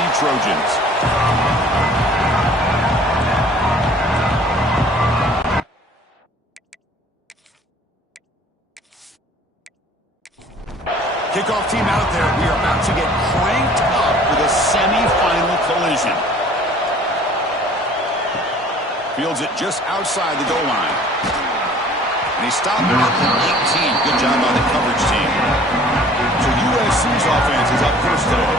USC Trojans. Kickoff team out there. We are about to get cranked up with a semi-final collision. Fields it just outside the goal line. And he stopped it at the 18. Good job by the coverage team. So USC's offense is up first today.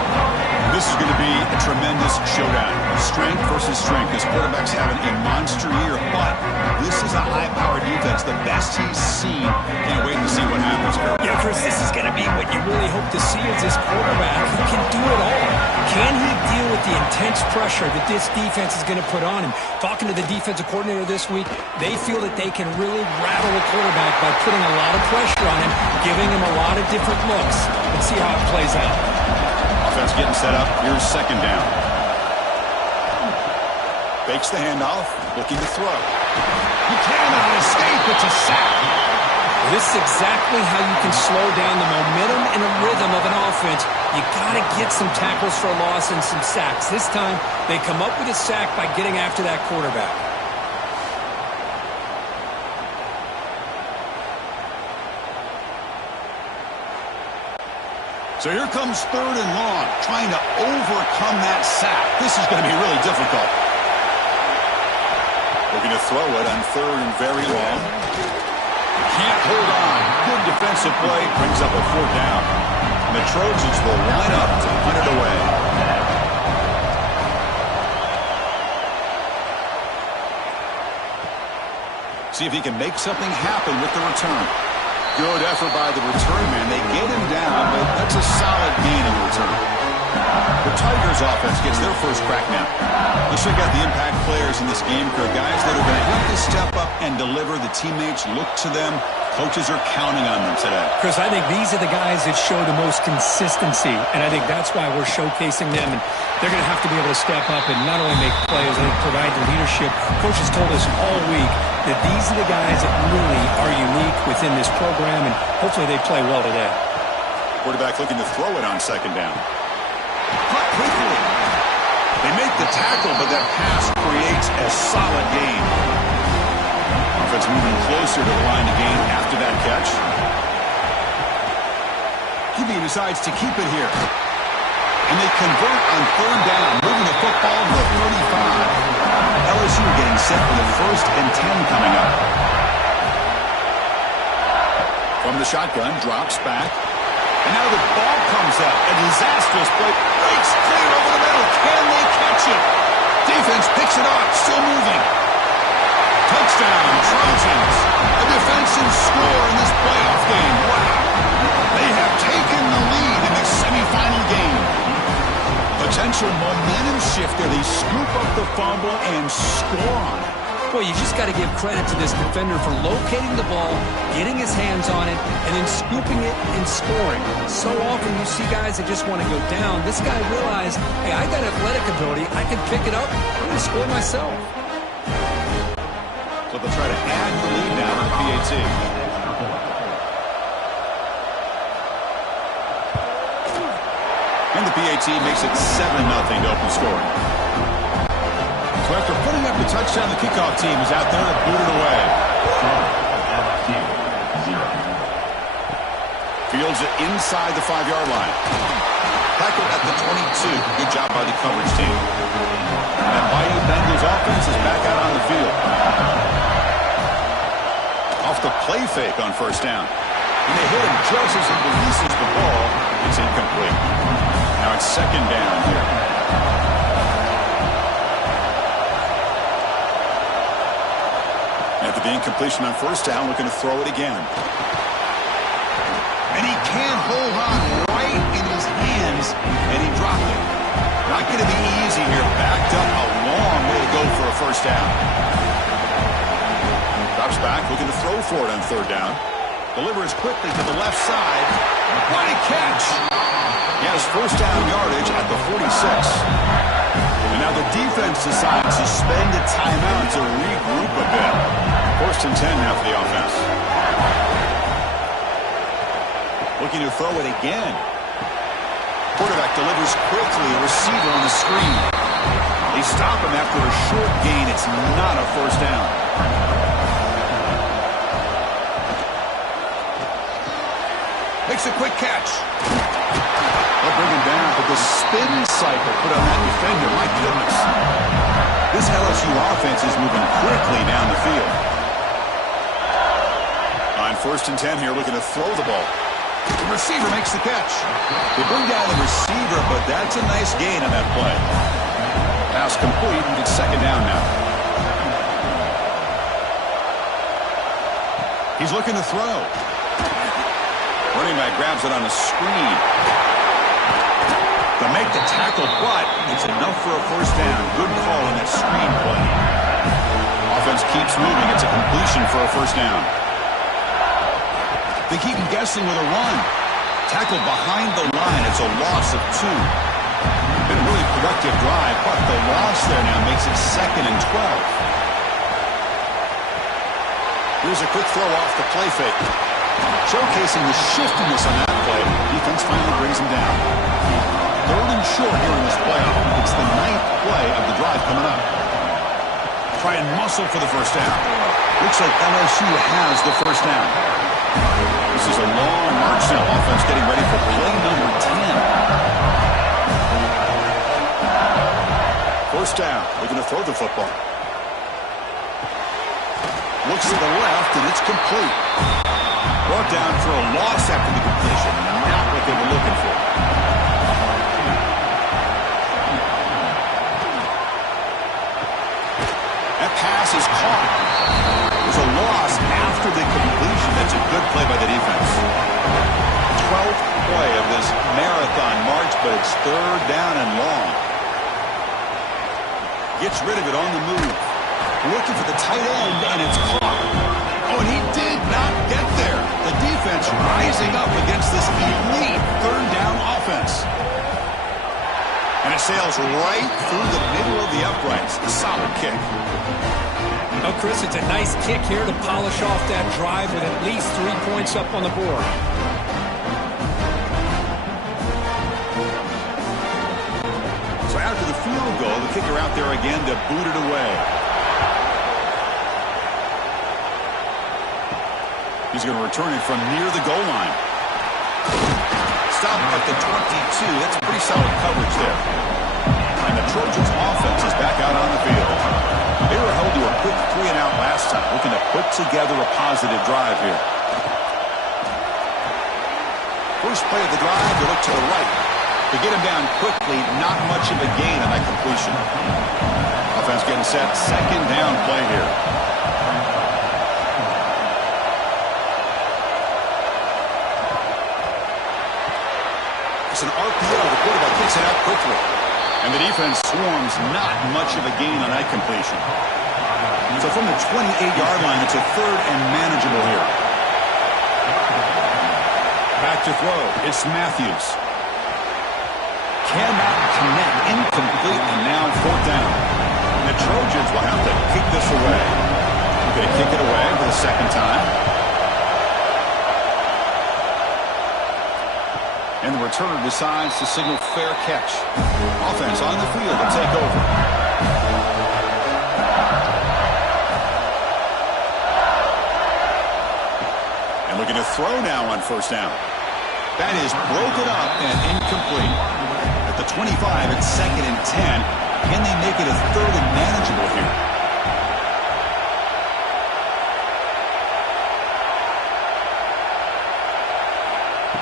This is going to be a tremendous showdown. Strength versus strength. This quarterback's having a monster year, but this is a high-powered defense, the best he's seen. Can't wait to see what happens, Kurt. Yeah, Chris, this is going to be what you really hope to see is this quarterback who can do it all. Can he deal with the intense pressure that this defense is going to put on him? Talking to the defensive coordinator this week, they feel that they can really rattle a quarterback by putting a lot of pressure on him, giving him a lot of different looks. Let's see how it plays out. Offense getting set up. Here's second down. Fakes the handoff, looking to throw. He cannot escape. It's a sack. This is exactly how you can slow down the momentum and the rhythm of an offense. You got to get some tackles for a loss and some sacks. This time, they come up with a sack by getting after that quarterback. So here comes third and long, trying to overcome that sack. This is going to be really difficult. Looking to throw it on third and very long. Can't hold on. Good defensive play. Brings up a fourth down. And the Trojans will line up to hunt it away. See if he can make something happen with the return. Good effort by the return man. They get him down, but that's a solid gain in return. The Tigers offense gets their first crack now. Let's check out the impact players in this game, Kurt. Guys that are going to have to step up and deliver. The teammates look to them. Coaches are counting on them today. Chris, I think these are the guys that show the most consistency, and I think that's why we're showcasing them. And they're going to have to be able to step up and not only make plays, I think provide the leadership. Coaches told us all week that these are the guys that really are unique within this program, and hopefully they play well today. Quarterback looking to throw it on second down. Caught quickly. They make the tackle, but that pass creates a solid gain. Offense moving closer to the line to gain after that catch. QB decides to keep it here. And they convert on third down, moving the football to the 35. LSU getting set for the 1st and 10 coming up. From the shotgun, drops back. And now the ball comes out. A disastrous play. Breaks clear over the middle. Can they catch it? Defense picks it up. Still moving. Touchdown, Trojans. A defensive score in this playoff game. Wow. They have taken the lead in this semifinal game. Potential momentum shifter. They scoop up the fumble and score on it. Boy, you just got to give credit to this defender for locating the ball, getting his hands on it, and then scooping it and scoring. So often you see guys that just want to go down. This guy realized, hey, I got athletic ability. I can pick it up. I'm going to score myself. So they'll try to add the lead now to PAT. And the PAT makes it 7-0 to open scoring. So after putting up the touchdown, the kickoff team is out there to boot it away. Fields it inside the 5-yard line. Tackle at the 22. Good job by the coverage team. And Bayou Bengals offense is back out on the field. Off the play fake on first down. And they hit him just as he releases the ball. It's incomplete. Now it's second down here. After the incompletion on first down, looking to throw it again. And he can't hold on right in his hands, and he dropped it. Not going to be easy here. Backed up a long way to go for a first down. Drops back, looking to throw for it on third down. Delivers quickly to the left side. What a catch! He has first down yardage at the 46. And now the defense decides to spend a timeout to regroup a bit. First and 10 now for the offense. Looking to throw it again. Quarterback back, delivers quickly, a receiver on the screen. They stop him after a short gain. It's not a first down. Makes a quick catch. They'll bring him down, but the spin cycle put on that defender, my goodness. This LSU offense is moving quickly down the field. On 1st and 10 here, looking to throw the ball. The receiver makes the catch. They bring down the receiver, but that's a nice gain on that play. Pass complete, and it's 2nd down now. He's looking to throw. Running back grabs it on the screen. To make the tackle, but it's enough for a first down. Good call on that screen play. Offense keeps moving. It's a completion for a first down. They keep him guessing with a run. Tackled behind the line. It's a loss of 2. Been a really productive drive, but the loss there now makes it 2nd and 12. Here's a quick throw off the play fake. Showcasing the shiftiness on that play. Defense finally brings him down. 3rd and short here in this playoff. It's the 9th play of the drive coming up. Try and muscle for the first down. Looks like LSU has the first down. This is a long march now. Offense getting ready for play number 10. First down. Looking to throw the football. Looks to the left, and it's complete. Brought down for a loss after the completion. Not what they were looking for. That pass is caught. There's a loss after the completion. That's a good play by the defense. 12th play of this marathon march, but it's 3rd down and long. Gets rid of it on the move. Looking for the tight end, and it's caught. Oh, and he did not get there. The defense rising up against this elite 3rd down offense. And it sails right through the middle of the uprights. A solid kick. Well, Chris, it's a nice kick here to polish off that drive with at least 3 points up on the board. So after the field goal, the kicker out there again to boot it away. He's going to return it from near the goal line. Stop at the 22. That's pretty solid coverage there. And the Trojans' offense is back out on the field. They were held to a quick 3-and-out last time, looking to put together a positive drive here. First play of the drive, they look to the right. To get him down quickly, not much of a gain on that completion. Offense getting set, 2nd down play here. It's an RPO. The quarterback gets it out quickly. And the defense swarms, not much of a gain on that completion. So from the 28-yard line, it's a 3rd and manageable here. Back to throw. It's Matthews. Cannot connect. Incomplete, and now 4th down. And the Trojans will have to kick this away. They're going to kick it away for the 2nd time. And the returner decides to signal fair catch. Offense on the field to take over. And looking to throw now on 1st down. That is broken up and incomplete. At the 25, it's 2nd and 10. Can they make it a 3rd and manageable here?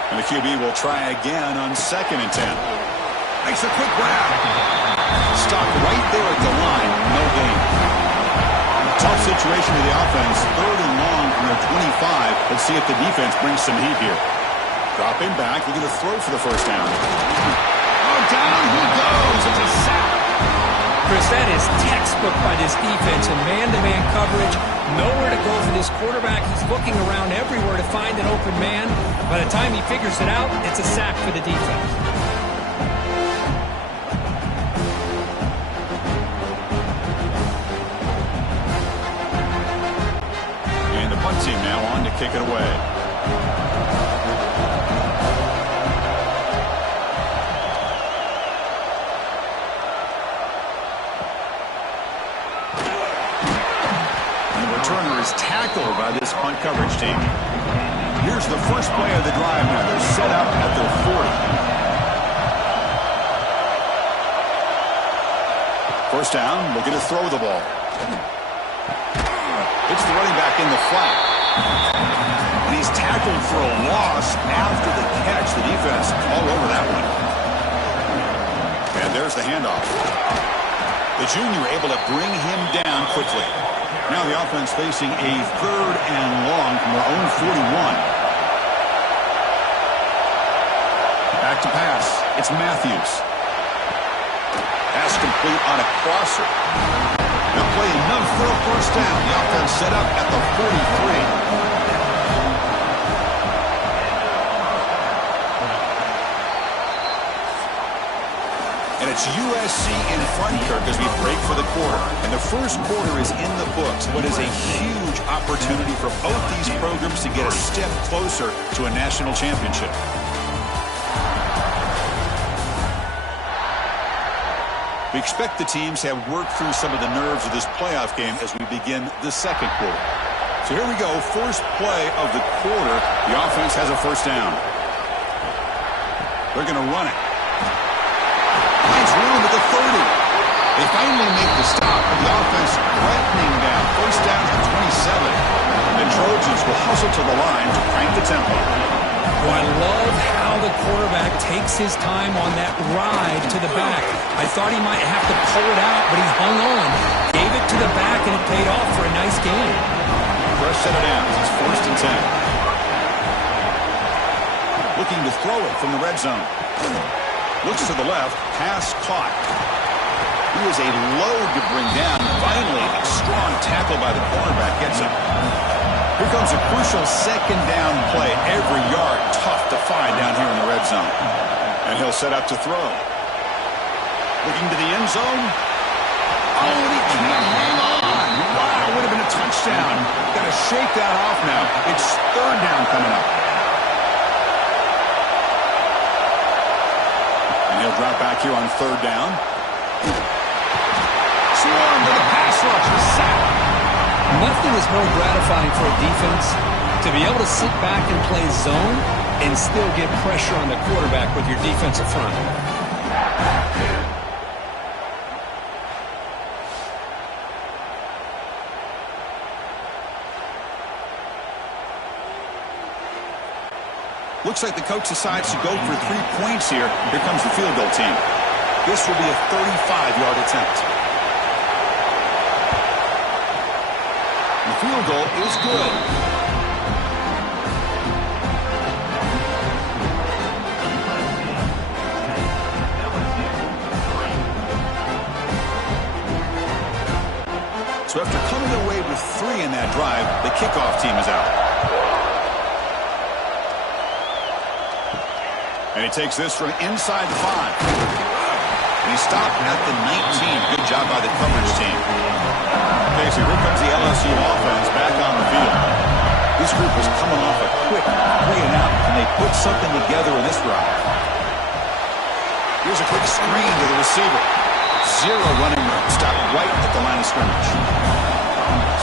And the QB will try again on 2nd and 10. Makes a quick grab. Stopped right there at the line. No gain. Tough situation to the offense. 3rd and long from their 25. Let's see if the defense brings some heat here. Dropping back. Looking to throw for the first down. Oh, down he goes. It's a sack. Chris, that is textbook by this defense in man-to-man coverage. Nowhere to go for this quarterback. He's looking around everywhere to find an open man. By the time he figures it out, it's a sack for the defense. And the punt team now on to kick it away. returner is tackled by this punt coverage team. Here's the first play of the drive now. They're set up at their 40. First down, looking to throw the ball. It's the running back in the flat. And he's tackled for a loss after the catch. The defense all over that one. And there's the handoff. The junior able to bring him down quickly. Now the offense facing a 3rd and long from their own 41. Back to pass. It's Matthews. Pass complete on a crosser. They'll play enough for a first down. The offense set up at the 43. And it's USC in front, Kirk, as we break for the quarter. And the first quarter is in the books. What is a huge opportunity for both these programs to get a step closer to a national championship. We expect the teams to have worked through some of the nerves of this playoff game as we begin the second quarter. So here we go, first play of the quarter. The offense has a first down. They're going to run it. Finds room at the 30. They finally make the stop, but the offense threatening down. First down at 27. The Trojans will hustle to the line to crank the tempo. Oh, I love how the quarterback takes his time on that ride to the back. I thought he might have to pull it out, but he hung on. Gave it to the back, and it paid off for a nice game. Fresh set of downs. It's 1st and 10. Looking to throw it from the red zone. Looks to the left. Pass caught. He is a load to bring down. Finally, a strong tackle by the cornerback gets him. Here comes a crucial second down play. Every yard tough to find down here in the red zone. And he'll set up to throw. Looking to the end zone. Oh, and he can't hang on. Wow, would have been a touchdown. Got to shake that off now. It's 3rd down coming up. And he'll drop back here on 3rd down. Swarm to the pass rush. A sack. Nothing is more gratifying for a defense to be able to sit back and play zone and still get pressure on the quarterback with your defensive front. Looks like the coach decides to go for 3 points here. Here comes the field goal team. This will be a 35-yard attempt. The field goal is good. So after coming away with 3 in that drive, the kickoff team is out. And he takes this from inside the 5. And he stopped at the 19. Good job by the coverage team. Okay, so here comes the LSU offense back on the field. This group is coming off a quick 3-and-out. Can they put something together in this drive? Here's a quick screen to the receiver. 0 running room. Stop right at the line of scrimmage.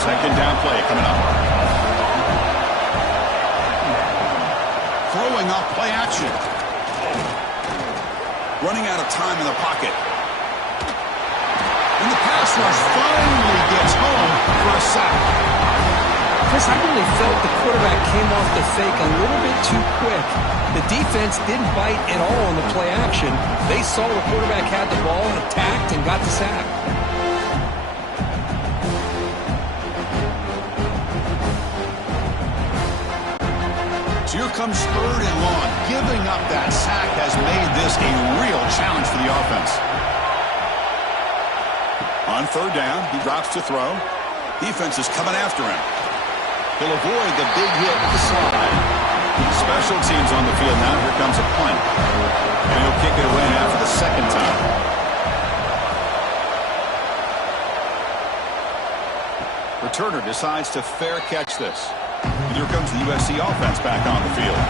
Second down play coming up. Throwing off play action. Running out of time in the pocket. And the pass rush finally gets home for a sack. Chris, I really felt the quarterback came off the fake a little bit too quick. The defense didn't bite at all on the play action. They saw the quarterback had the ball, attacked, and got the sack. So here comes 3rd and long. Giving up that sack has made this a real challenge for the offense. On 3rd down, he drops to throw. Defense is coming after him. He'll avoid the big hit with the slide. Special teams on the field now. Here comes a punt. And he'll kick it away now for the 2nd time. Returner decides to fair catch this. And here comes the USC offense back on the field.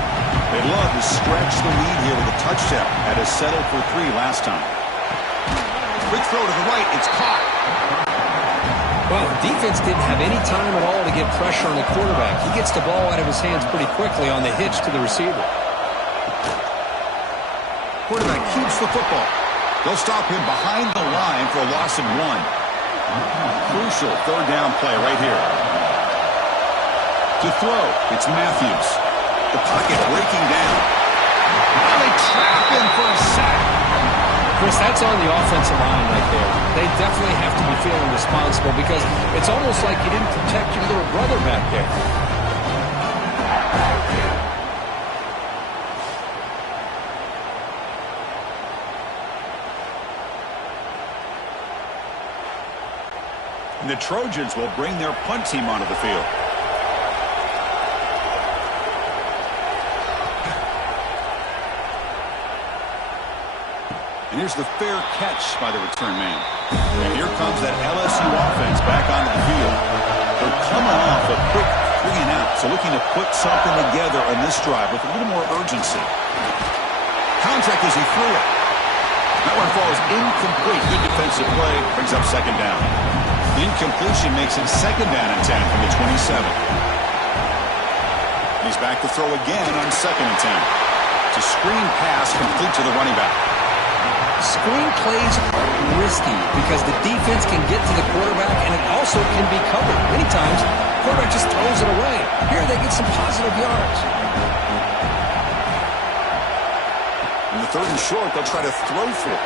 They'd love to stretch the lead here with a touchdown. Had us settled for 3 last time. Quick throw to the right. It's caught. Well, the defense didn't have any time at all to get pressure on the quarterback. He gets the ball out of his hands pretty quickly on the hitch to the receiver. Quarterback keeps the football. They'll stop him behind the line for a loss of 1. Crucial third down play right here. To throw, it's Matthews. The pocket breaking down. Now they trap him for a sack. Chris, that's on the offensive line right there. They definitely have to be feeling responsible because it's almost like you didn't protect your little brother back there. And the Trojans will bring their punt team onto the field. And here's the fair catch by the return man. And here comes that LSU offense back onto the field. They're coming off a quick 3-and-out, so looking to put something together on this drive with a little more urgency. Contact as he threw it. That one falls incomplete. Good defensive play. Brings up second down. Incompletion makes it second down and 10 from the 27. He's back to throw again on second and 10. It's a screen pass complete to the running back. Screen plays are risky because the defense can get to the quarterback and it also can be covered. Many times, the quarterback just throws it away. Here they get some positive yards. In the third and short, they'll try to throw for it.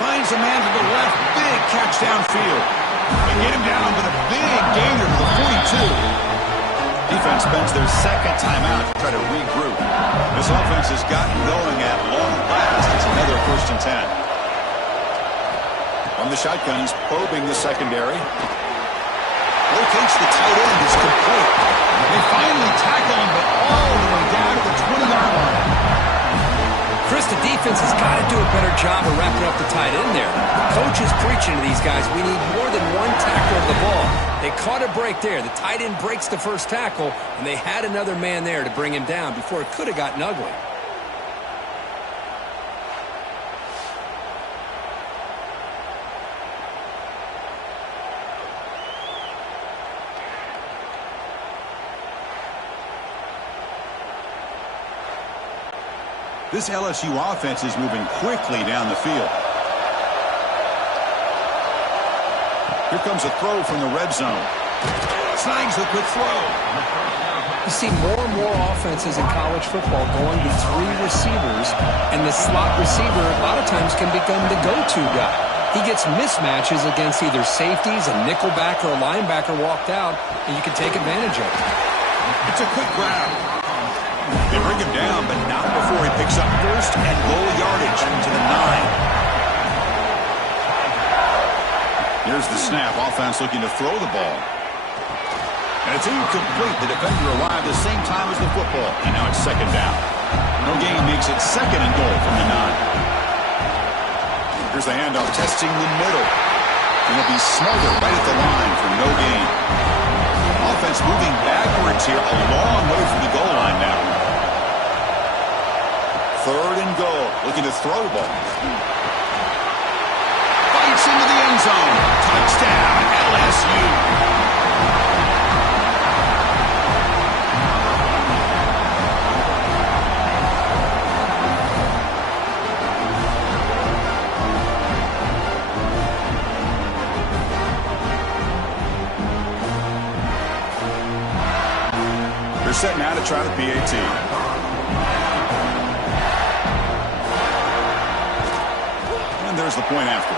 Finds a man to the left. Big catch downfield. They get him down with a big gainer to the 42. Defense spends their second timeout to try to regroup. This offense has gotten going at long last. It's another first and 10. From the shotgun, he's probing the secondary. Locates the tight end. It's complete. They finally tackle him, but all the way down to the 20-yard line. Chris, the defense has got to do a better job of wrapping up the tight end there. The coach is preaching to these guys. We need more than one tackle of the ball. They caught a break there. The tight end breaks the first tackle, and they had another man there to bring him down before it could have gotten ugly. This LSU offense is moving quickly down the field. Here comes a throw from the red zone. Snags a quick throw. You see more and more offenses in college football going to 3 receivers, and the slot receiver a lot of times can become the go-to guy. He gets mismatches against either safeties, a nickelback, or a linebacker walked out, and you can take advantage of it. It's a quick grab. They bring him down, but not before he picks up first and goal yardage to the 9. Here's the snap. Offense looking to throw the ball. And it's incomplete. The defender arrived the same time as the football. And now it's second down. No gain makes it second and goal from the 9. Here's the handoff testing the middle. And it'll be Smolder right at the line for no gain. Offense moving backwards here. A long way from the goal line now. Third and goal. Looking to throw the ball. Fights into the end zone. Touchdown, LSU. They're set now to try the PAT. And there's the point after.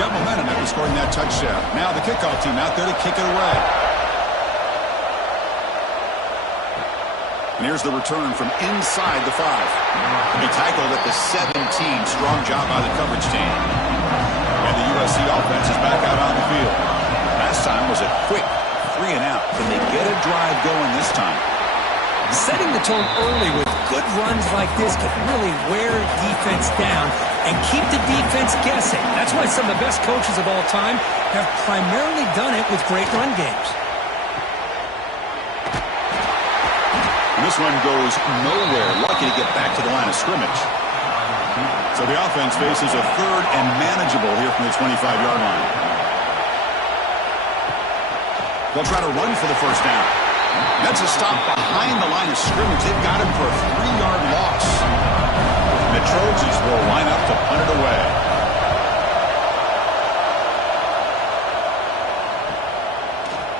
Got momentum after scoring that touchdown. Now the kickoff team out there to kick it away. And here's the return from inside the 5. He tackled at the 17. Strong job by the coverage team. And the USC offense is back out on the field. Last time was a quick 3-and-out. Can they get a drive going this time? Setting the tone early with good runs like this can really wear defense down and keep the defense guessing. That's why some of the best coaches of all time have primarily done it with great run games. And this one goes nowhere. Lucky to get back to the line of scrimmage. So the offense faces a third and manageable here from the 25-yard line. They'll try to run for the first down. That's a stop behind the line of scrimmage. They've got him for a 3-yard loss. The Trojans will line up to punt it away.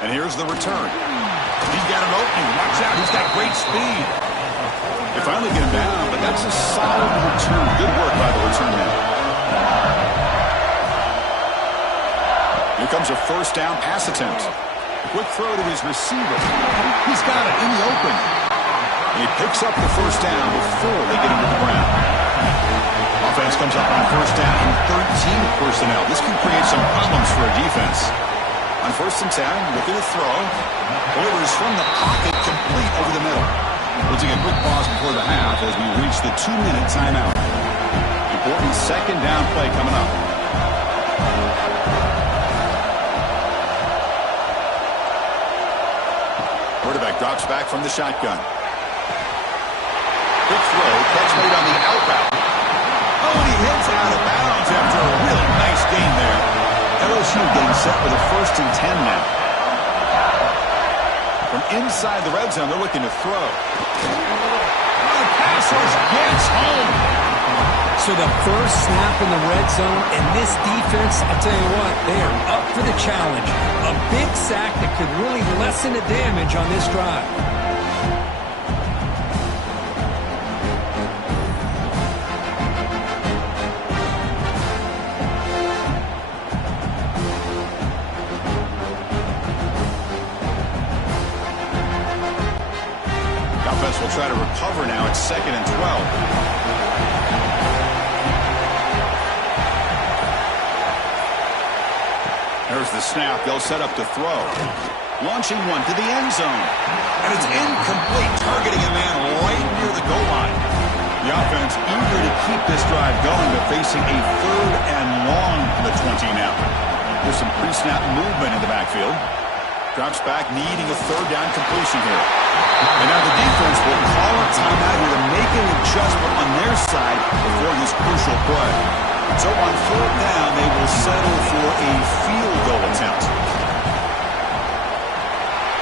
And here's the return. He's got an opening. Watch out. He's got great speed. They finally get him down, but that's a solid return. Good work by the return man. Here comes a first down pass attempt. Quick throw to his receiver. He's got it in the open. He picks up the first down before they get him to the ground. Offense comes up on first down and 13 personnel. This can create some problems for a defense. On first and 10, looking to throw. Delivers from the pocket, complete over the middle. We'll take a quick pause before the half as we reach the 2-minute timeout. Important second down play coming up. Quarterback drops back from the shotgun. Quick throw, catch made on the outbound. Oh, and he hits out of bounds after a really nice gain there. LSU getting set for the first and 10 now. From inside the red zone, they're looking to throw. The passes gets home. So the first snap in the red zone, and this defense, I'll tell you what, they are up for the challenge. A big sack that could really lessen the damage on this drive. Will try to recover now. It's 2nd and 12. There's the snap. They'll set up to throw. Launching one to the end zone. And it's incomplete, targeting a man right near the goal line. The offense eager to keep this drive going, but facing a 3rd and long from the 20 now. There's some pre-snap movement in the backfield. Drops back, needing a 3rd down completion here. And now the defense will call a timeout here to make an adjustment on their side before this crucial play. So on 4th down, they will settle for a field goal attempt.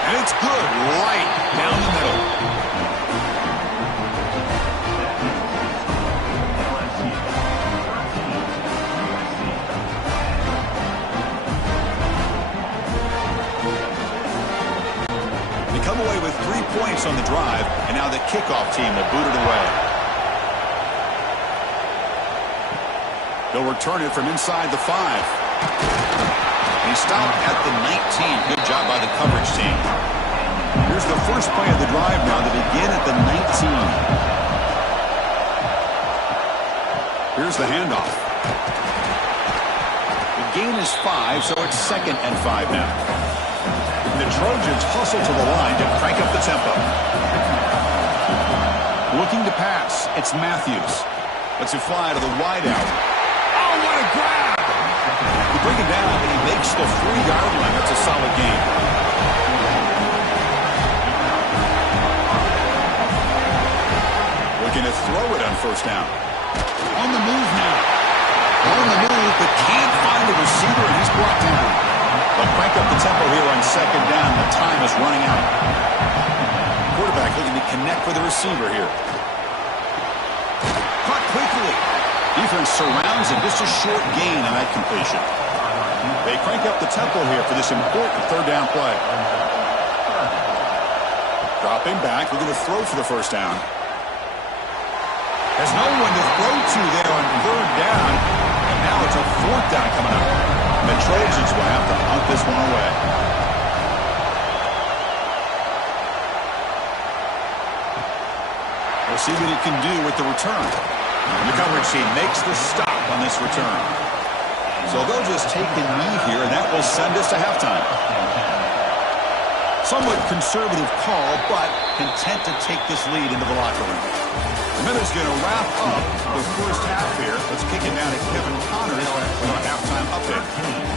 And it's good, right down the middle. Come away with 3 points on the drive, and now the kickoff team will boot it away. They'll return it from inside the 5. He stopped at the 19. Good job by the coverage team. Here's the first play of the drive now to begin at the 19. Here's the handoff. The gain is 5, so it's 2nd and 5 now. The Trojans hustle to the line to crank up the tempo. Looking to pass. It's Matthews. Lets it fly to the wideout. Oh, what a grab! They bring it down, and he makes the 3-yard line. That's a solid gain. Looking to throw it on first down. On the move now. On the move, but can't find a receiver, and he's brought down. They'll crank up the tempo here on 2nd down. The time is running out. Quarterback looking to connect with the receiver here. Caught quickly. Defense surrounds him. Just a short gain on that completion. They crank up the tempo here for this important 3rd down play. Dropping back. Looking to throw for the first down. There's no one to throw to there on 3rd down. And now it's a 4th down coming up. The Trojans will have to hunt this one away. We'll see what he can do with the return. And the coverage team makes the stop on this return. So they'll just take the knee here, and that will send us to halftime. Somewhat conservative call, but content to take this lead into the locker room. The Miller's going to wrap up the first half here. Let's kick it down to Kevin Connors with our halftime update.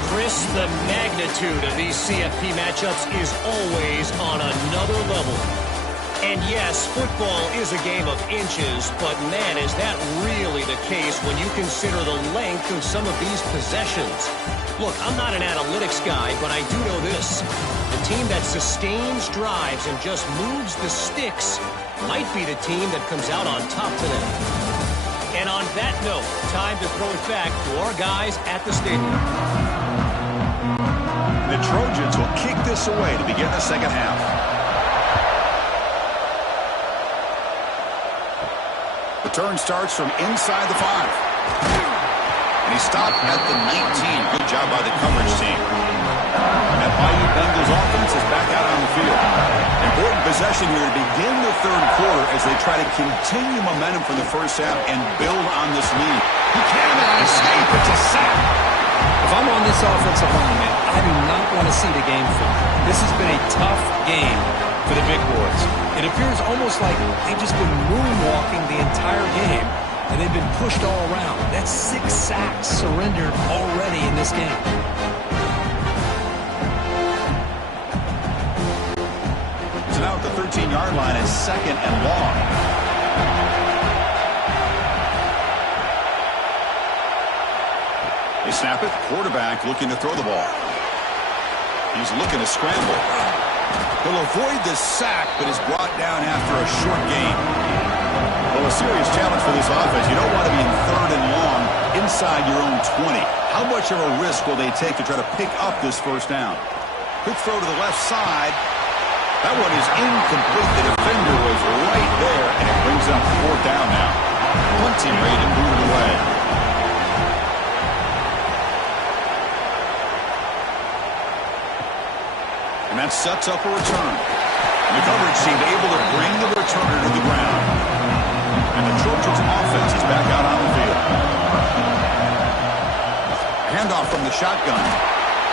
Chris, the magnitude of these CFP matchups is always on another level. And And yes, football is a game of inches, but man, is that really the case when you consider the length of some of these possessions. Look, I'm not an analytics guy, but I do know this. The team that sustains drives and just moves the sticks might be the team that comes out on top today. And on that note, time to throw it back to our guys at the stadium. The Trojans will kick this away to begin the second half. The turn starts from inside the 5. And he stopped at the 19. Good job by the coverage team. That Bayou Bengals offense is back out on the field. Important possession here to begin the third quarter as they try to continue momentum from the first half and build on this lead. He cannot escape. It's a sack. If I'm on this offensive line, man, I do not want to see the game flip. This has been a tough game for the big boys. It appears almost like they've just been moonwalking the entire game, and they've been pushed all around. That's 6 sacks surrendered already in this game. So now at the 13-yard line is second and long. They snap it. Quarterback looking to throw the ball. He's looking to scramble. He'll avoid this sack, but is brought down after a short gain. Well, a serious challenge for this offense. You don't want to be in third and long inside your own 20. How much of a risk will they take to try to pick up this first down? Quick throw to the left side. That one is incomplete. The defender was right there, and it brings up fourth down now. Punting ready to move it away. And that sets up a return. And the coverage team able to bring the returner to the ground. And the Trojans offense is back out on the field. Handoff from the shotgun.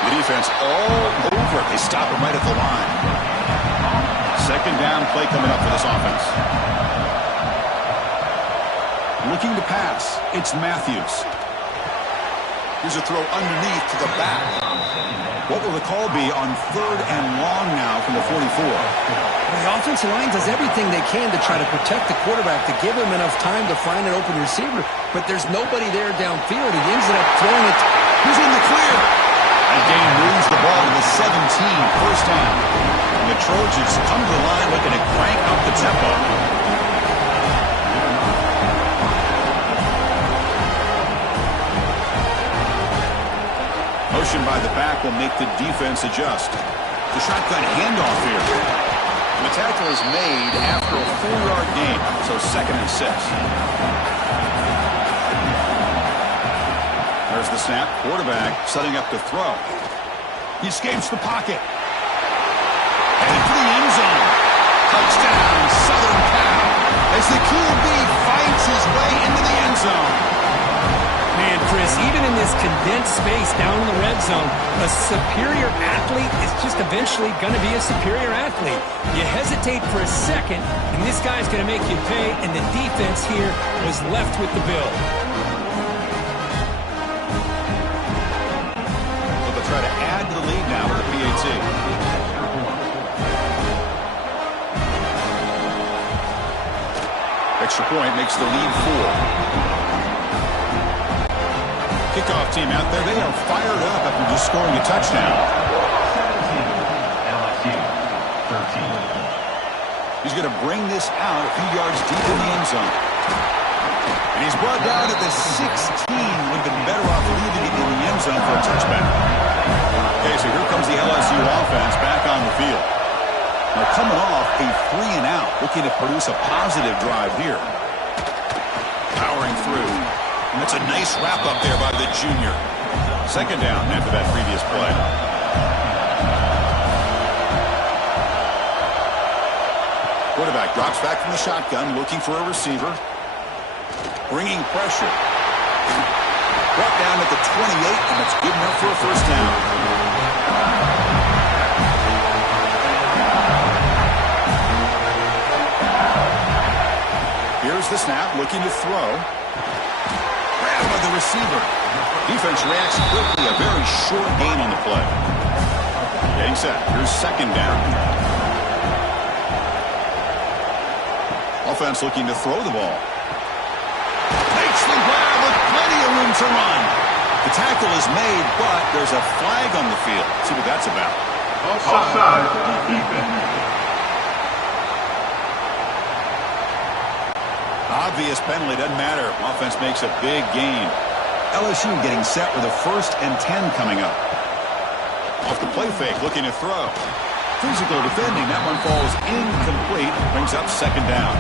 The defense all over. They stop him right at the line. Second down play coming up for this offense. Looking to pass. It's Matthews. Here's a throw underneath to the back. What will the call be on third and long now from the 44? The offensive line does everything they can to try to protect the quarterback, to give him enough time to find an open receiver, but there's nobody there downfield. He ends up throwing it. Who's in the clear? And Gain moves the ball to the 17, first down. And the Trojans come to the line looking to crank up the tempo. Motion by the back will make the defense adjust. The shotgun handoff here. And the tackle is made after a 4-yard gain, so second and 6. There's the snap. Quarterback setting up to throw. He escapes the pocket. Headed for the end zone. Touchdown, Southern Cal. As the QB fights his way into the end zone. Man, Chris, even in this condensed space down in the red zone, a superior athlete is just eventually going to be a superior athlete. You hesitate for a second, and this guy's going to make you pay, and the defense here was left with the bill. So they'll try to add to the lead now with the PAT. Extra point makes the lead 4. Kickoff team out there, they are fired up after just scoring a touchdown. 17, LSU, 13. He's going to bring this out a few yards deep in the end zone. And he's brought down at the 16. Would have been better off leaving it in the end zone for a touchback. Okay, so here comes the LSU offense back on the field. Now coming off a 3-and-out, looking to produce a positive drive here. Powering through. And that's a nice wrap-up there by the junior. Second down after that previous play. Quarterback drops back from the shotgun, looking for a receiver. Bringing pressure. Brought down at the 28, and it's good enough for a first down. Here's the snap, looking to throw. Grabbed by the receiver. Defense reacts quickly. A very short gain on the play. Getting set. Here's second down. offense looking to throw the ball. Makes the grab with plenty of room to run. The tackle is made, but there's a flag on the field. Let's see what that's about. Offside. Defense. Obvious penalty, doesn't matter. Offense makes a big gain. LSU getting set with a 1st and 10 coming up. Off the play fake, looking to throw. Physical defending, that one falls incomplete. Brings up 2nd down.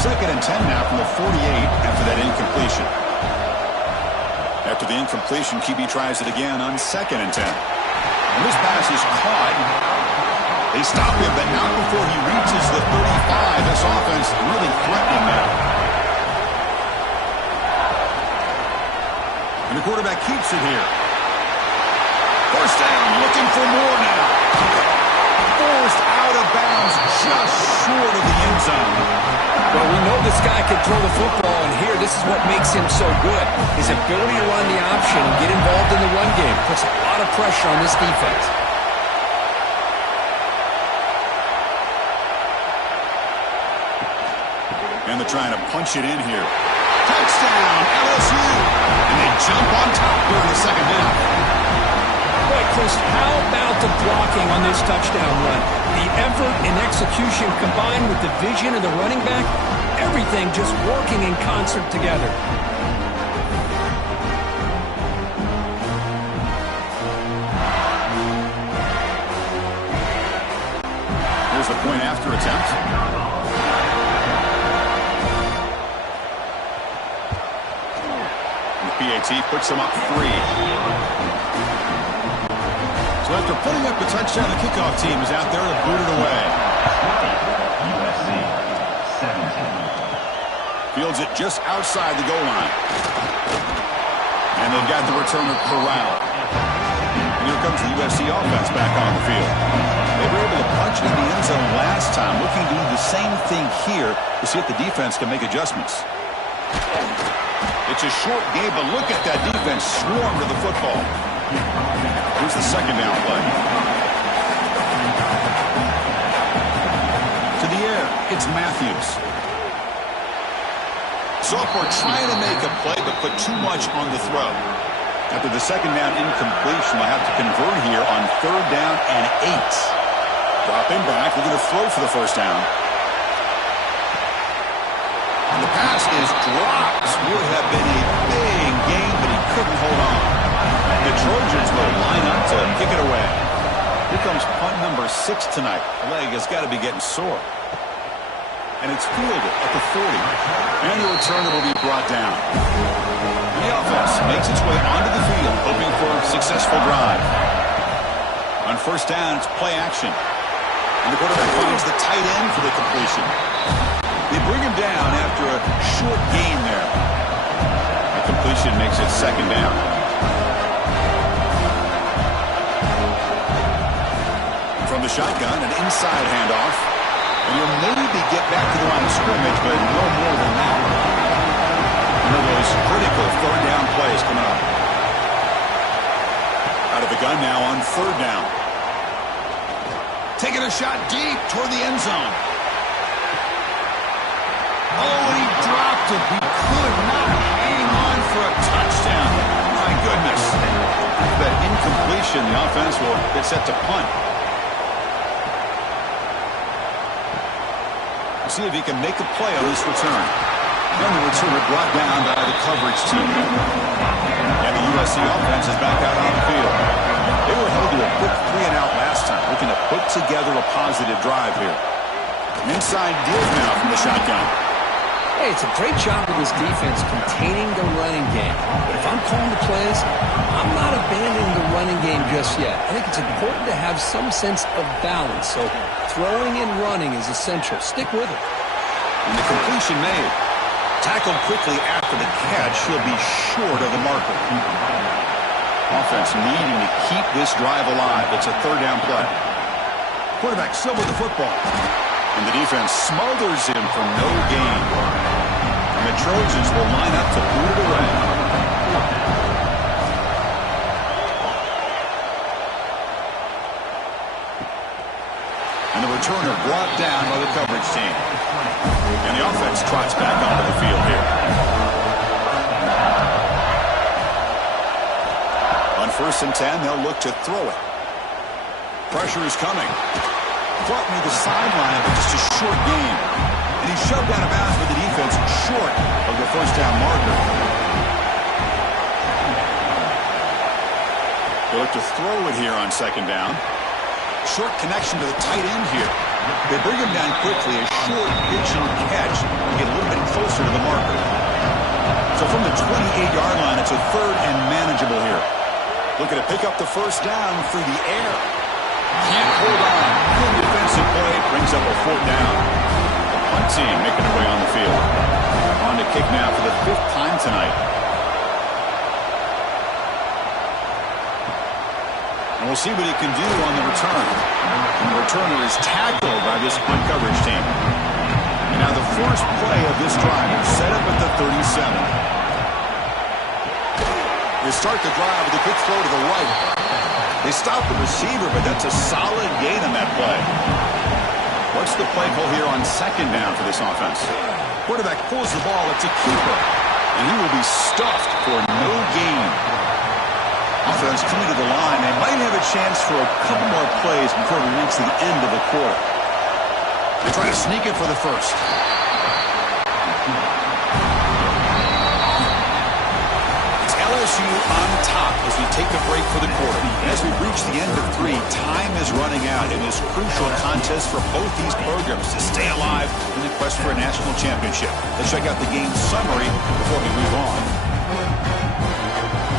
2nd and 10 now from the 48 after that incompletion. After the incompletion, QB tries it again on 2nd and 10. And this pass is caught. They stop him, but not before he reaches the 35. This offense really threatening now. And the quarterback keeps it here. 1st down, looking for more now. Forced out of bounds, just short of the end zone. Well, we know this guy can throw the football, and here, this is what makes him so good. His ability to run the option and get involved in the run game puts a lot of pressure on this defense. And they're trying to punch it in here. Touchdown, LSU! And they jump on top here in the 2nd half. Boy, Chris, how about the blocking on this touchdown run? The effort and execution combined with the vision of the running back, everything just working in concert together. Here's the point after attempt. And the PAT puts them up 3. So after putting up the touchdown, the kickoff team is out there to boot it away. USC 17. Fields it just outside the goal line. And they've got the returner corralled. And here comes the USC offense back on the field. They were able to punch it in the end zone last time, looking to do the same thing here to see if the defense can make adjustments. It's a short game, but look at that defense swarm to the football. Here's the 2nd down play. To the air, it's Matthews. Sophomore trying to make a play, but put too much on the throw. After the 2nd down incompletion, they'll have to convert here on 3rd down and 8. Dropping back, looking to throw for the 1st down. And the pass is dropped. Would have been a big gain, but he couldn't hold on. The Trojans will line up to kick it away. Here comes punt number 6 tonight. The leg has got to be getting sore. And it's fielded at the 40. And the returner will be brought down. And the offense makes its way onto the field, hoping for a successful drive. On 1st down, it's play action. And the quarterback finds the tight end for the completion. They bring him down after a short gain there. The completion makes it 2nd down. From the shotgun, an inside handoff. And he'll maybe get back to the line of scrimmage, but no more than that. One of those critical 3rd down plays coming up. Out of the gun now on 3rd down. Taking a shot deep toward the end zone. Oh, and he dropped it. He could not hang on for a touchdown. My goodness. That incompletion, the offense will get set to punt. See if he can make a play on this return. And the returner brought down by the coverage team. And the USC offense is back out on the field. They were held to a quick 3-and-out last time, looking to put together a positive drive here. An inside deal now from the shotgun. Hey, it's a great job of this defense containing the running game. But if I'm calling the plays, I'm not abandoning the running game just yet. I think it's important to have some sense of balance. So throwing and running is essential. Stick with it. And the completion made. Tackled quickly after the catch. He'll be short of the marker. Offense needing to keep this drive alive. It's a 3rd down play. Quarterback still with the football. And the defense smothers him for no gain. And the Trojans will line up to boot it away. And the returner brought down by the coverage team. And And the offense trots back onto the field here. On 1st and 10, they'll look to throw it. Pressure is coming. Caught near the sideline, but just a short game. And he's shoved out of bounds with the defense short of the first down marker. They look to throw it here on 2nd down. Short connection to the tight end here. They bring him down quickly, a short pitch and catch to get a little bit closer to the marker. So from the 28-yard line, it's a 3rd and manageable here. Looking to pick up the first down through the air. Can't hold on. Good defensive play. Brings up a 4th down. The punt team making their way on the field. On to kick now for the 5th time tonight. And we'll see what he can do on the return. And the returner is tackled by this punt coverage team. And now the first play of this drive is set up at the 37. They start the drive with a quick throw to the right. They stop the receiver, but that's a solid gain on that play. What's the play call here on 2nd down for this offense? Quarterback pulls the ball. It's a keeper. And he will be stuffed for no gain. Offense coming to the line. They might have a chance for a couple more plays before we reach the end of the quarter. They try to sneak it for the first. LSU on top as we take a break for the quarter. As we reach the end of 3, time is running out in this crucial contest for both these programs to stay alive in the quest for a national championship. Let's check out the game summary before we move on.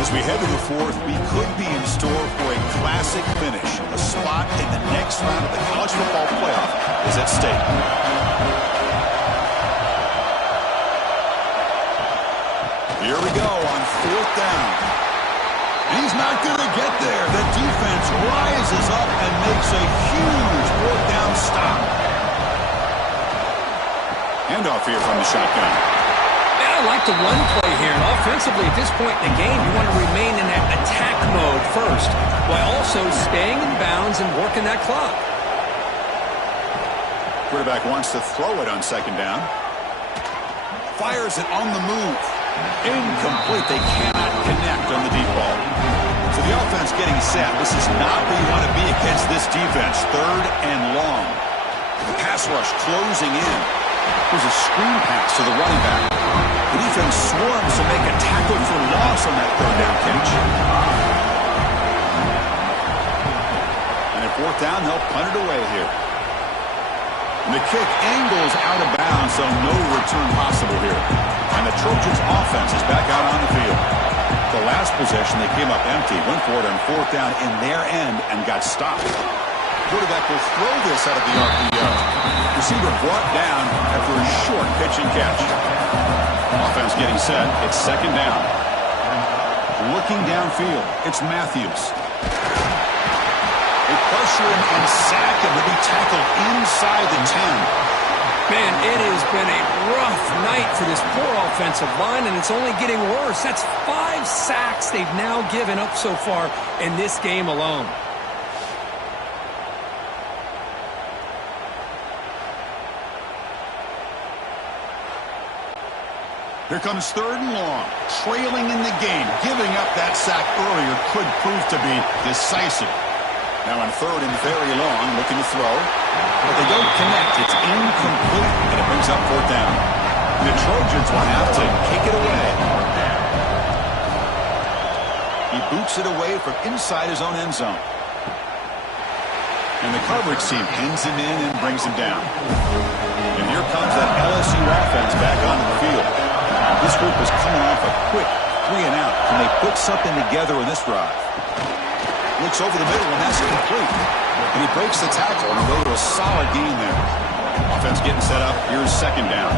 As we head to the 4th, we could be in store for a classic finish. A spot in the next round of the college football playoff is at stake. Here we go on 4th down. And he's not going to get there. The defense rises up and makes a huge 4th down stop. Handoff here from the shotgun. Yeah, I like the run play here. And offensively, at this point in the game, you want to remain in that attack mode first, while also staying in bounds and working that clock. Quarterback wants to throw it on 2nd down. Fires it on the move. Incomplete. They cannot connect on the deep ball. So the offense getting set. This is not where you want to be against this defense. 3rd and long. The pass rush closing in. There's a screen pass to the running back. The defense swarms to make a tackle for loss on that 3rd down catch. And at 4th down, they'll punt it away here. And the kick angles out of bounds, so no return possible here. And the Trojans' offense is back out on the field. The last possession, they came up empty, went for it on 4th down in their end and got stopped. Quarterback will throw this out of the RPO. Receiver brought down after a short pitch and catch. Offense getting set. It's 2nd down. Looking downfield, it's Matthews. They pressure him and sack him. He'll be tackled inside the 10. Man, it has been a rough night for this poor offensive line, and it's only getting worse. That's 5 sacks they've now given up so far in this game alone. Here comes 3rd and long. Trailing in the game. Giving up that sack earlier could prove to be decisive. Now on 3rd and very long, looking to throw. But they don't connect. It's incomplete, and it brings up 4th down. The Trojans will have to kick it away. He boots it away from inside his own end zone. And the coverage team pins him in and brings him down. And here comes that LSU offense back onto the field. This group is coming off a quick 3-and-out. Can they put something together in this drive? Looks over the middle, and that's complete. And he breaks the tackle and will go to a solid gain there. Offense getting set up. Here's 2nd down.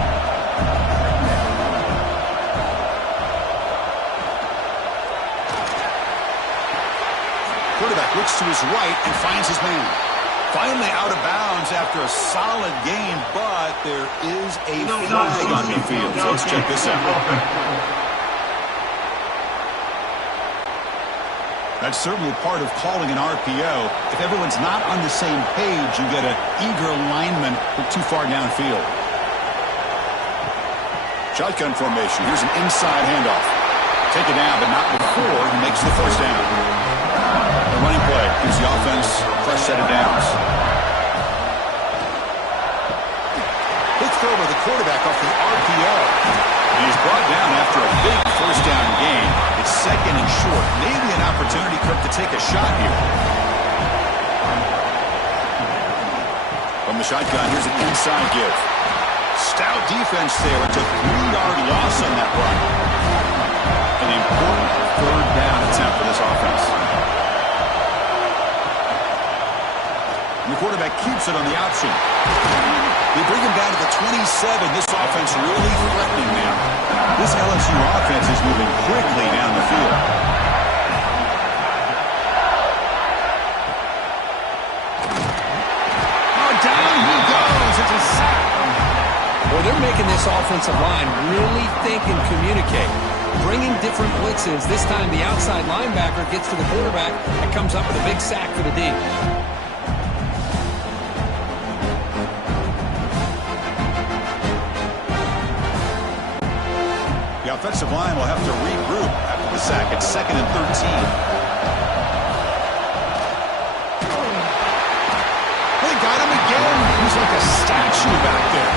Quarterback looks to his right and finds his man. Finally out of bounds after a solid game, but there is a flag on the field. So let's check this out. That's certainly part of calling an RPO. If everyone's not on the same page, you get an eager lineman too far downfield. Shotgun formation. Here's an inside handoff. Take it down, but not before he makes the first down. The running play gives the offense a fresh set of downs. Quick throw by the quarterback off the RPO. And he's brought down after a big first down gain. It's second and short. Maybe an opportunity, Kirk, to take a shot here. From the shotgun, here's an inside give. Stout defense there. It's a 3-yard loss on that run. An important third down attempt for this offense. And the quarterback keeps it on the option. They bring him down to the 27. This offense really threatening now. This LSU offense is moving quickly down the field. Oh, down he goes. It's a sack. Well, they're making this offensive line really think and communicate. Bringing different blitzes. This time the outside linebacker gets to the quarterback and comes up with a big sack for the D. The offensive line will have to regroup after the sack. It's 2nd and 13. They got him again. He's like a statue back there.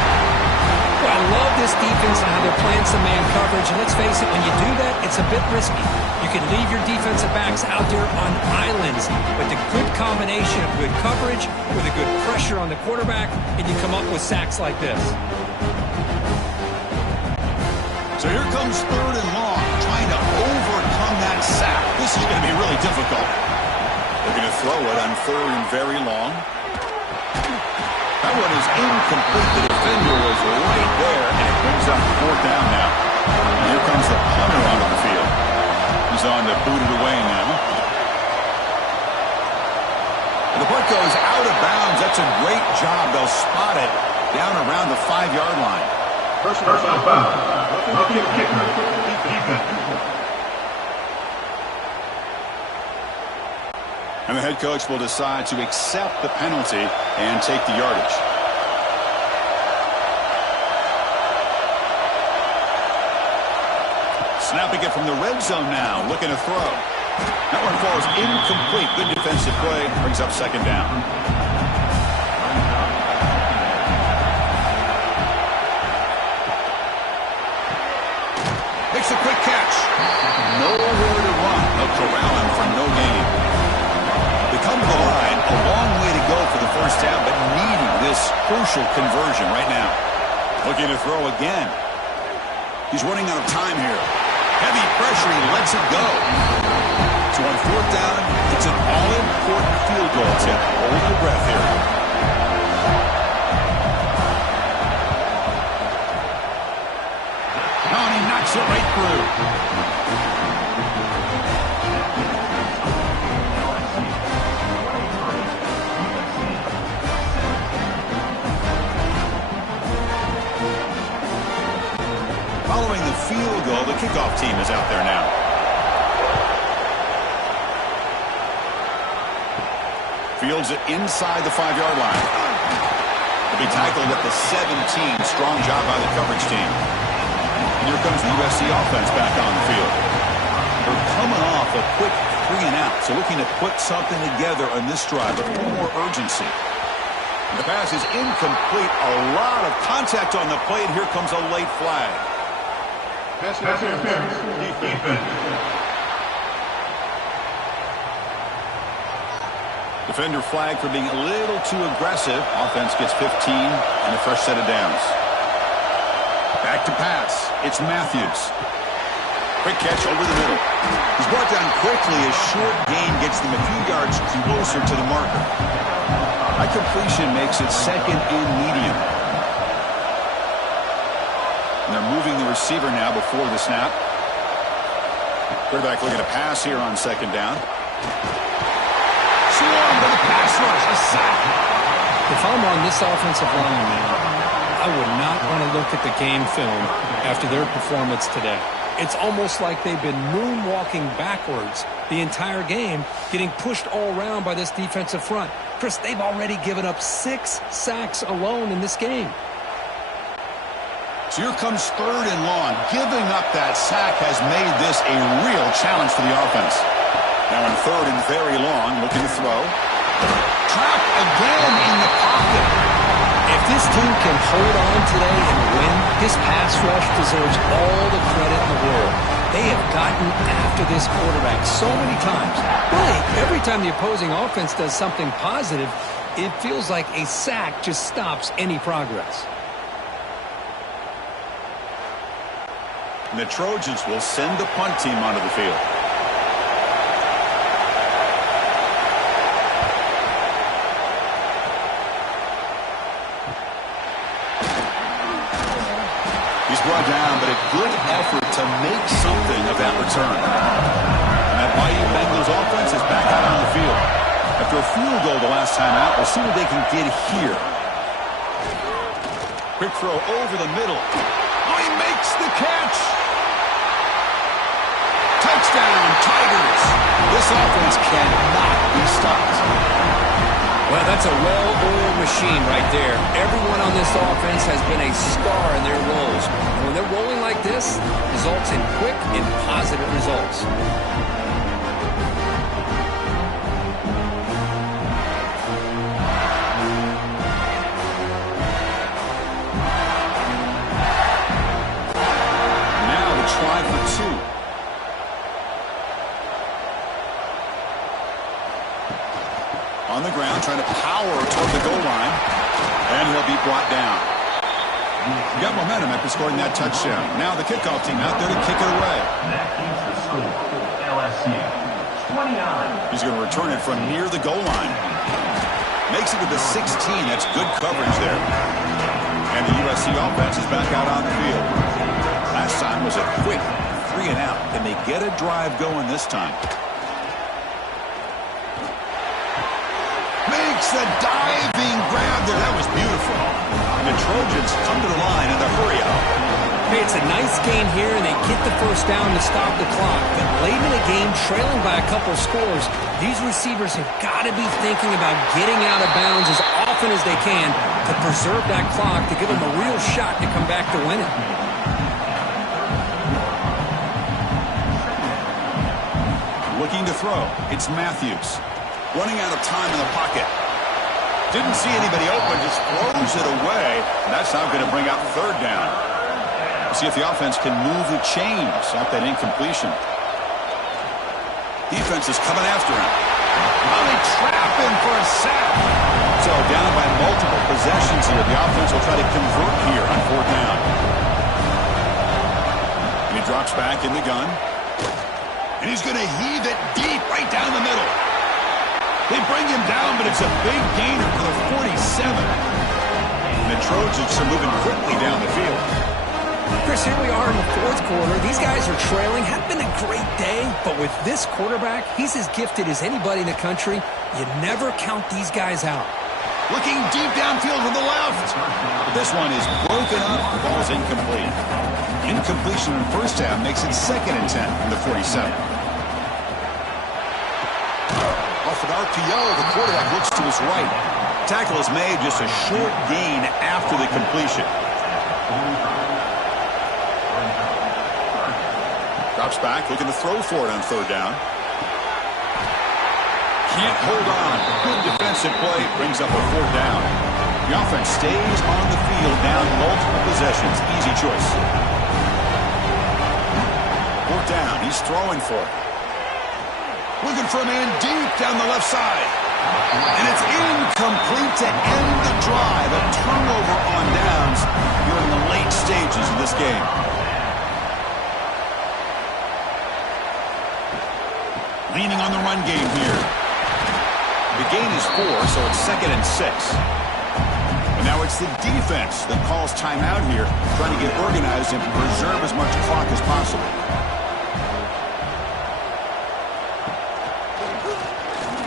Well, I love this defense and how they're playing some man coverage. And let's face it, when you do that, it's a bit risky. You can leave your defensive backs out there on islands. But the good combination of good coverage with a good pressure on the quarterback, and you come up with sacks like this. So here comes 3rd and long, trying to overcome that sack. This is going to be really difficult. They're going to throw it on 3rd and very long. That one is incomplete. The defender was right there, and it brings up 4th down now. And here comes the punter onto the field. He's on to boot it away now. And the punt goes out of bounds. That's a great job. They'll spot it down around the 5-yard line. Personal foul. Roughing the kicker. Defense. And the head coach will decide to accept the penalty and take the yardage. Snapping it from the red zone now, looking to throw. That one falls incomplete. Good defensive play, brings up 2nd down. Makes a quick catch. Nowhere to run. They'll corral him for no gain. They come to the line, a long way to go for the first down, but needing this crucial conversion right now. Looking to throw again. He's running out of time here. Heavy pressure, he lets it go. So on 4th down, it's an all-important field goal attempt. Hold your breath here. Oh, and he knocks it right through. Following the field goal, the kickoff team is out there now. Fields it inside the 5-yard line. He'll be tackled at the 17. Strong job by the coverage team. And here comes the USC offense back on the field. They're coming off a quick 3-and-out, so looking to put something together on this drive with a little more urgency. The pass is incomplete. A lot of contact on the play, and here comes a late flag. Pass interference. Defense. Defender flag for being a little too aggressive. Offense gets 15 and a fresh set of downs. Back to pass. It's Matthews. Quick catch over the middle. He's brought down quickly. A short gain gets them a few yards closer to the marker. That completion makes it 2nd and medium. And they're moving the receiver now before the snap. Quarterback looking to pass here on 2nd down. Swarm to the pass rush. A sack. If I'm on this offensive line, man, I would not want to look at the game film after their performance today. It's almost like they've been moonwalking backwards the entire game, getting pushed all around by this defensive front. Chris, they've already given up 6 sacks alone in this game. So here comes 3rd and long. Giving up that sack has made this a real challenge for the offense. Now in 3rd and very long, looking to throw. Trapped again in the pocket. If this team can hold on today and win, this pass rush deserves all the credit in the world. They have gotten after this quarterback so many times. Really, every time the opposing offense does something positive, it feels like a sack just stops any progress. And the Trojans will send the punt team onto the field. He's brought down, but a good effort to make something of that return. And that Bayou Bengals offense is back out on the field. After a field goal the last time out, we'll see what they can get here. Quick throw over the middle. Oh, he makes the catch. Touchdown, Tigers. This offense cannot be stopped. Well, that's a well-oiled machine right there. Everyone on this offense has been a star in their roles. And when they're rolling like this, results in quick and positive results. Now the try for 2. On the ground, trying to power toward the goal line. And he'll be brought down. He got momentum after scoring that touchdown. Now the kickoff team out there to kick it away. That keeps the score. LSU, 29. He's going to return it from near the goal line. Makes it to the 16. That's good coverage there. And the USC offense is back out on the field. Last time was a quick 3 and out. Can they get a drive going this time? Makes the diving grab there. That was beautiful. And the Trojans come to the line in the hurry out. Hey, it's a nice game here, and they get the first down to stop the clock. But late in the game, trailing by a couple scores, these receivers have got to be thinking about getting out of bounds as often as they can to preserve that clock, to give them a real shot to come back to win it. Looking to throw. It's Matthews. Running out of time in the pocket. Didn't see anybody open, just throws it away. And that's now going to bring out 3rd down. We'll see if the offense can move the chains off that incompletion. Defense is coming after him. Now they trap him for a sack. So down by multiple possessions here. The offense will try to convert here on 4th down. And he drops back in the gun. And he's going to heave it deep right down the middle. They bring him down, but it's a big gainer for the 47. And the Trojans are moving quickly down the field. Chris, here we are in the 4th quarter. These guys are trailing. Hadn't been a great day, but with this quarterback, he's as gifted as anybody in the country. You never count these guys out. Looking deep downfield to the left. But this one is broken up. The ball's incomplete. Incompletion in first half makes it 2nd and 10 from the 47. Off an RPO, the quarterback looks to his right. Tackle is made, just a short gain after the completion. Drops back, looking to throw for it on 3rd down. Can't hold on. Good defensive play, brings up a 4th down. The offense stays on the field, down multiple possessions. Easy choice. 4th down, he's throwing for it. Looking for a man deep down the left side. And it's incomplete to end the drive. A turnover on downs here in the late stages of this game. Leaning on the run game here. The gain is 4, so it's 2nd and 6. And now it's the defense that calls timeout here, trying to get organized and preserve as much clock as possible.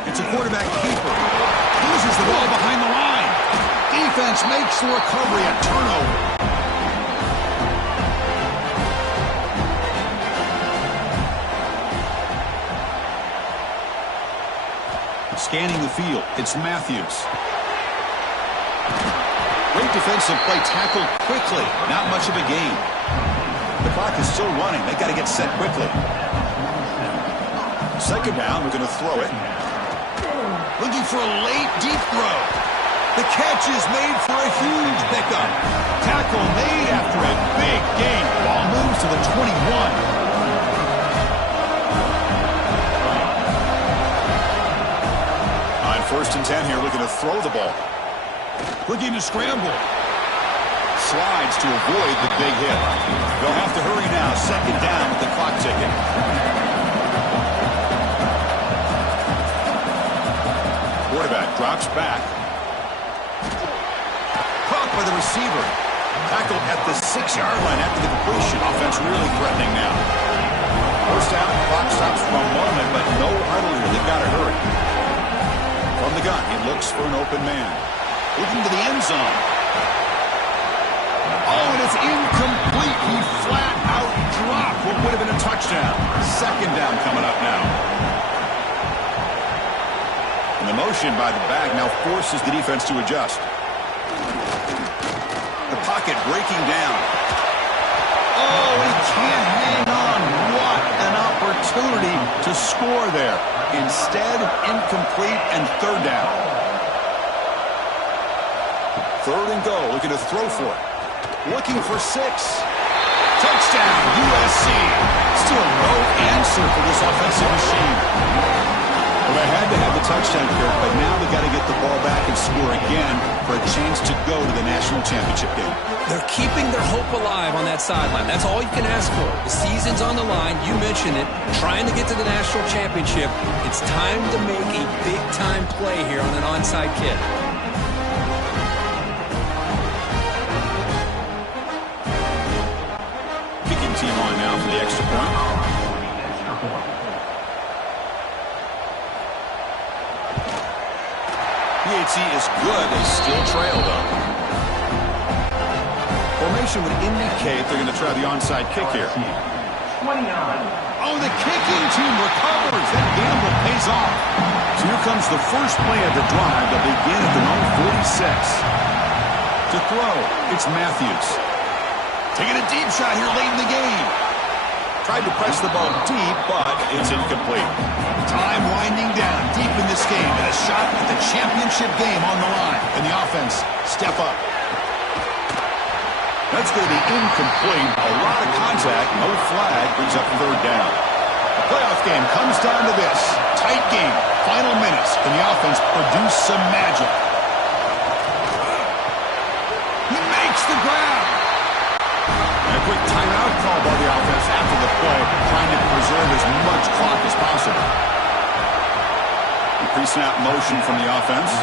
It's a quarterback keeper. Loses the ball behind the line. Defense makes the recovery, a turnover. Scanning the field, it's Matthews. Great defensive play, tackled quickly. Not much of a gain. The clock is still running. They got to get set quickly. Second down, we're going to throw it. Looking for a late, deep throw. The catch is made for a huge pickup. Tackle made after a big gain. Ball moves to the 21. First and 10 here, looking to throw the ball. Looking to scramble. Slides to avoid the big hit. They'll have to hurry now. Second down with the clock ticking. Quarterback drops back. Caught by the receiver. Tackled at the 6-yard line after the completion. Offense really threatening now. First down, clock stops for a moment, but no huddle here. They've got to hurry. From the gun, he looks for an open man. Looking to the end zone. Oh, and it's incomplete. He flat out dropped what would have been a touchdown. Second down coming up now. And the motion by the back now forces the defense to adjust. The pocket breaking down. Oh, he can't hang on. What an opportunity to score there. Instead, incomplete and third down. Third and goal, looking to throw for it. Looking for 6. Touchdown, USC. Still no answer for this offensive machine. Well, they had to have the touchdown, Kirk, but now they got to get the ball back and score again for a chance to go to the national championship game. They're keeping their hope alive on that sideline. That's all you can ask for. The season's on the line. You mentioned it. Trying to get to the national championship. It's time to make a big-time play here on an onside kick. Kicking team on now for the extra point. PAT is good. They still trail, though. Formation would indicate they're going to try the onside kick here. 29. Oh, the kicking team recovers. That gamble pays off. So here comes the first play of the drive. They'll begin at their own 46. To throw, it's Matthews. Taking a deep shot here late in the game. Tried to press the ball deep, but it's incomplete. Time winding down deep in this game, and a shot at the championship game on the line. And the offense step up. That's going to be incomplete. A lot of contact, no flag, brings up third down. The playoff game comes down to this. Tight game, final minutes. Can the offense produce some magic? He makes the grab. And a quick timeout call by the offense after the play, trying to preserve as much clock as possible. Pre-snap motion from the offense.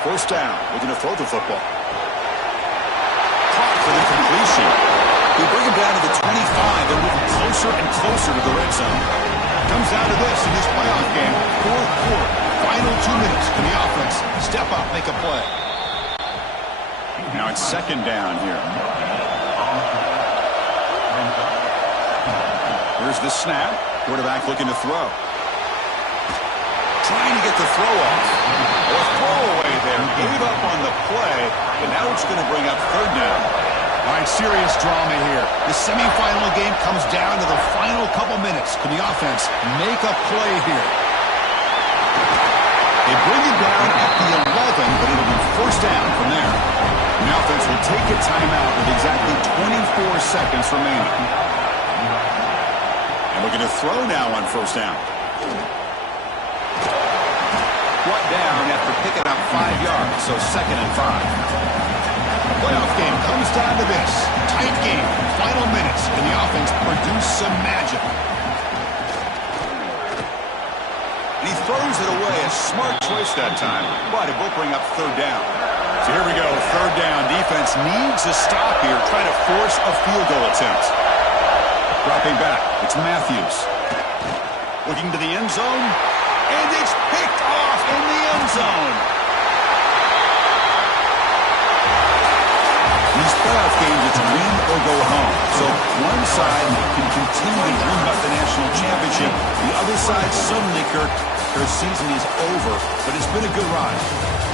First down, looking to throw the football. Caught for the completion. They bring him down to the 25. They're moving closer and closer to the red zone. Comes down to this in this playoff game. Fourth quarter, final 2 minutes. Can the offense step up, make a play? Now it's second down here. Here's the snap. Quarterback looking to throw. Trying to get the throw off. Or throwaway there. Gave up on the play, but now it's going to bring up third down. All right, serious drama here. The semifinal game comes down to the final couple minutes. Can the offense make a play here? They bring it down at the 11, but it'll be first down from there. The offense will take a timeout with exactly 24 seconds remaining. And looking to throw now on first down. Brought down after picking up 5 yards, so second and 5. The playoff game comes down to this. Tight game, final minutes. Can the offense produce some magic? And he throws it away. A smart choice that time, but it will bring up third down. So here we go, third down. Defense needs a stop here, trying to force a field goal attempt. Dropping back, it's Matthews. Looking to the end zone, and it's picked off in the end zone. These playoff games, it's win or go home. So one side can continue to dream about the national championship. The other side, suddenly, Kirk, their season is over, but it's been a good ride.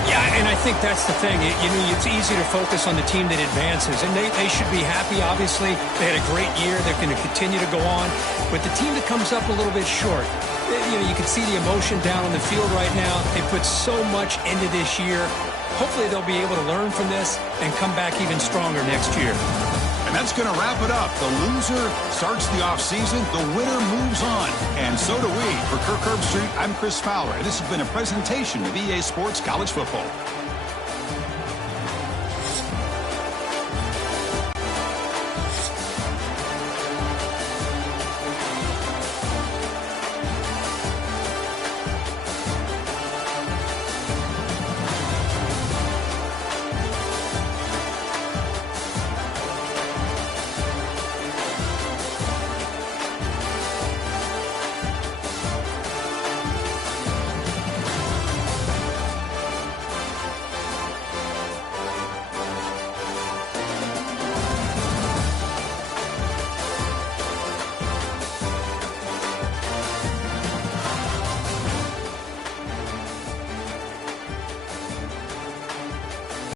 Yeah, and I think that's the thing. It's easy to focus on the team that advances, and they should be happy, obviously. They had a great year. They're going to continue to go on. But the team that comes up a little bit short, you can see the emotion down on the field right now. They put so much into this year. Hopefully they'll be able to learn from this and come back even stronger next year. And that's going to wrap it up. The loser starts the offseason. The winner moves on. And so do we. For Kirk Herbstreit, I'm Chris Fowler. And this has been a presentation of EA Sports College Football.